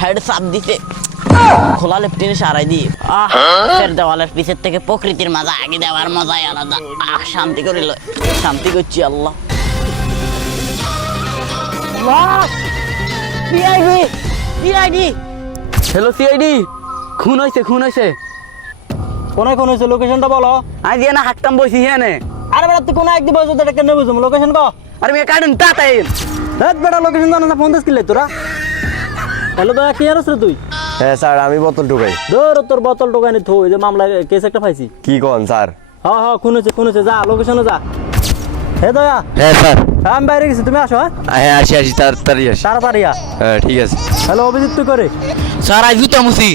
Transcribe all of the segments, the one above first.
Head চাপ দিতে খোলা লেফটিনে সারাই দি দেওয়ালের পিছের থেকে প্রকৃতির মাজা আগে দেওয়ার মজাই আলাদা। শান্তি করিল, শান্তি করছি আল্লাহ। হ্যালো সিআইডি, খুন হয়েছে কোনায় কোন হয়েছে লোকেশনটা বলো। আজ না হাঁকতাম বসি হ্যাঁ। আরে বেটা তুই কোন একদিন বসে তোটা কেন বুঝুম লোকেশন কো। আরে মেয়ে কাটেন তাতাই দেখ বেটা লোকেশন জানো না, ফোন দিস কিলে তোরা। হ্যালো দয়া কি আরছ রে তুই? হ্যাঁ স্যার, আমি বোতল ঢুকাই। ধর তোর বোতল টোকানি থো, এই যে মামলা কেস একটা পাইছি। কি কোন স্যার? হ্যাঁ খুন হয়েছে, যা লোকেশনে যা। হে দয়া। হ্যাঁ স্যার। আমি বাইরে গেছি, তুমি আসো। হ্যাঁ আসি তাড়াতাড়ি আসি। তাড়াতাড়ি আ। হ্যাঁ ঠিক আছে। হ্যালো অভিজিৎ তুই করে স্যার আজ জুতা মুছি।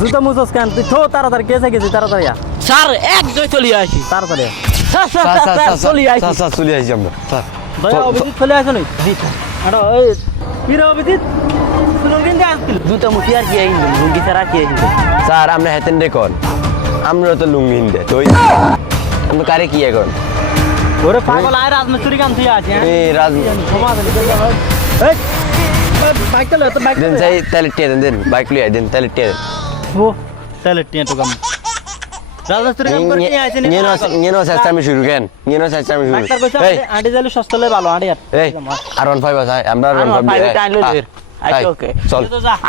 জুতা মুছস কেন তুই? থো তাড়াতাড়ি, কেসে গেছি, তাড়াতাড়ি আ। স্যার এক দুই চলে আসি। তাড়াতাড়ি আ। চলে আসি। স্যার চলে আসি আমরা স্যার। দয়া অভিজিৎ চলে আসো নি। আরে ওই কি রে অভিজিৎ, লুঙ্গিন দে আসছিল। জুতা মুছি আর কি আইন লুঙ্গি ছাড়া কি আইন। স্যার আমরা হেতেন রেকন, আমরা তো লুঙ্গি হিন্দে তো আমরা কারে কি এখন? ওরে পাগল আয় রাজমিস্ত্রি কাম তুই আছে। এই রাজ সমাজ এই বাইক চালা তো বাইক দেন যাই তাহলে টিয়া দেন বাইক লিয়ে দেন তাহলে টিয়া দেন। ও তাহলে টিয়া তো কাম রাজমিস্ত্রি কাম করতে আইছে নি। নিয়ে স্যার আমি শুরু কেন নিয়ে স্যার আমি শুরু। ডাক্তার কইছে এই আন্টি জালি সস্তালে ভালো আন্টি আর। এই আর 15 আছে আমরা আর 15 আচ্ছা ওকে চল।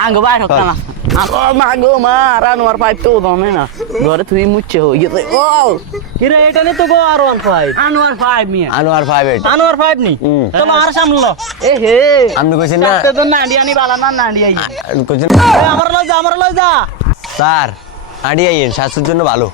আঙ্গ বাইর হোক না। আগো মাগো মা রানোয়ার পাইপ তো দমে না। ঘরে তুই মুচ্ছে হই গেছে। ও কি রে এটা নি তো গো আর 15 আনোয়ার 5 মিয়া। আনোয়ার 5 আনোয়ার 5 নি চলো আর সামলো। এ হে আপনি কইছেন না তো নান্ডিয়ানি বালা না নান্ডিয়াই। কইছেন আমার লই যা স্যার আড়ি আইন স্বাস্থ্যের জন্য ভালো।